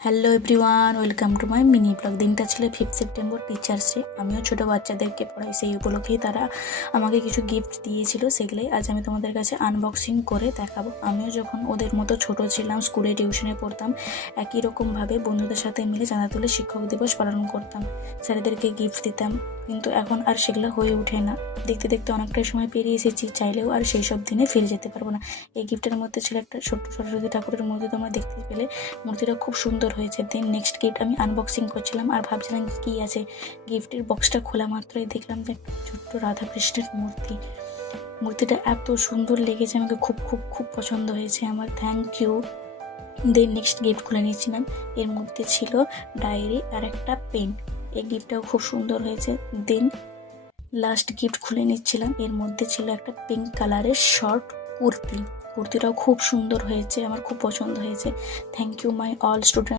Hello everyone, welcome to my mini blog. দিনটা ছিল 5 September, teachers day. আমিও ছোটো বাচ্চাদেরকে পড়াই, সেই উপলক্ষেই তারা আমাকে কিছু গিফট দিয়েছিল। সেগুলোই আজ আমি তোমাদের কাছে আনবক্সিং করে দেখাবো। আমিও যখন ওদের মতো ছোট ছিলাম, স্কুলে টিউশনে পড়তাম, একই রকমভাবে বন্ধুদের সাথে মিলে চাঁদা তুলে শিক্ষক দিবস পালন করতাম, স্যারেদেরকে গিফট দিতাম। কিন্তু এখন আর সেগুলো হয়ে ওঠে না। দেখতে দেখতে অনেকটাই সময় পেরিয়ে এসেছি, চাইলেও আর সেই সব দিনে ফিরে যেতে পারবো না। এই গিফটের মধ্যে ছিল একটা ছোট্ট সরস্বতী ঠাকুরের মূর্তি, তোমরা দেখতে পেলে। মূর্তিটা খুব সুন্দর হয়েছে। দেন নেক্সট গিফট আমি আনবক্সিং করছিলাম আর ভাবছিলাম কী আছে। গিফটের বক্সটা খোলা মাত্রই দেখলাম যে একটা ছোট্ট রাধাকৃষ্ণের মূর্তি। মূর্তিটা এত সুন্দর লেগেছে, আমাকে খুব খুব খুব পছন্দ হয়েছে আমার। Thank you. Then next gift খুলে নিয়েছিলাম, এর মধ্যে ছিল ডায়েরি আর একটা পেন। এই গিফটটাও খুব সুন্দর হয়েছে। দেন লাস্ট গিফট খুলে নিচ্ছিলাম, এর মধ্যে ছিল একটা পিঙ্ক কালারের শর্ট কুর্তিটাও খুব সুন্দর হয়েছে, আমার খুব পছন্দ হয়েছে। Thank you my all student.